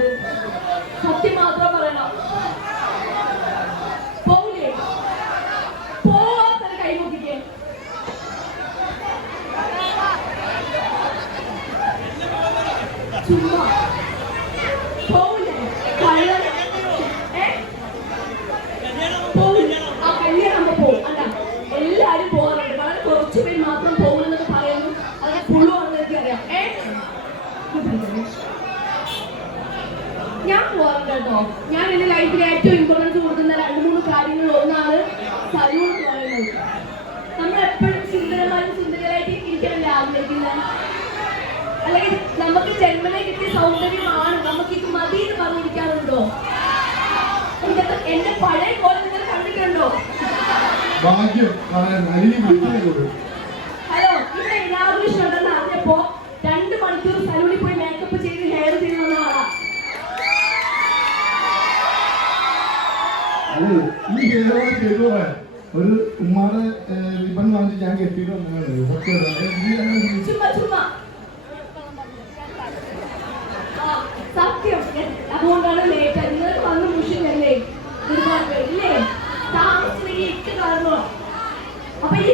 പോവാറുണ്ട് സത്യം മാത്രം പറയണം. പോവില്ലേ പോവാത്ത കൈ നോക്കിക്കേ ചുമ്മാ. പോവില്ലേ കള്ളൻ. ഏ? പോവില്ല ആ കല്യാണം ആകുമ്പോ പോവും. അല്ല വളരെ കുറച്ച് മാത്രം പോകുമെന്നൊക്കെ പറയുന്നു. അതൊക്കെ പുള്ളുവാണെന്ന് എനിക്കറിയാം. ഏ? ഞാൻ പോകാറുണ്ട് കേട്ടോ. ഞാൻ എന്റെ ലൈഫിൽ ഏറ്റവും ഇമ്പോർട്ടൻസ് കൊടുക്കുന്ന രണ്ട് മൂന്ന് കാര്യങ്ങൾ ഒന്നാണ് സലൂൺ എന്ന് പറയുന്നത് നമ്മൾ എപ്പോഴും സുന്ദരമായും സുന്ദരമായിട്ട് ഇരിക്കാനല്ലേ ആഗ്രഹിക്കുന്നത്? അല്ലെങ്കിൽ നമുക്ക് ജന്മനെ കിട്ടിയ സൗന്ദര്യമാണ് നമുക്ക് ഇത് മതി എന്ന് പറഞ്ഞിരിക്കാറുണ്ടോ? എന്റെ പഴയ പോലെ നിങ്ങൾ കണ്ടിട്ടുണ്ടോ? ഭാഗ്യം ഈ കേരളം കേരളമാണ് ഒരു ഉമ്മാടെ റിബൺ വാങ്ങിച്ച് ഞാൻ കെട്ടിയിട്ട് വന്നതാണ്. സത്യം. സത്യം അതുകൊണ്ടാണ് ലേറ്റ്. നിങ്ങൾ വന്ന് മുഷിഞ്ഞല്ലേ? ഒരുപാട് ഇല്ലേ താമസിച്ചില്ലെങ്കിൽ എനിക്ക് കാരണോ അപ്പൊ ഈ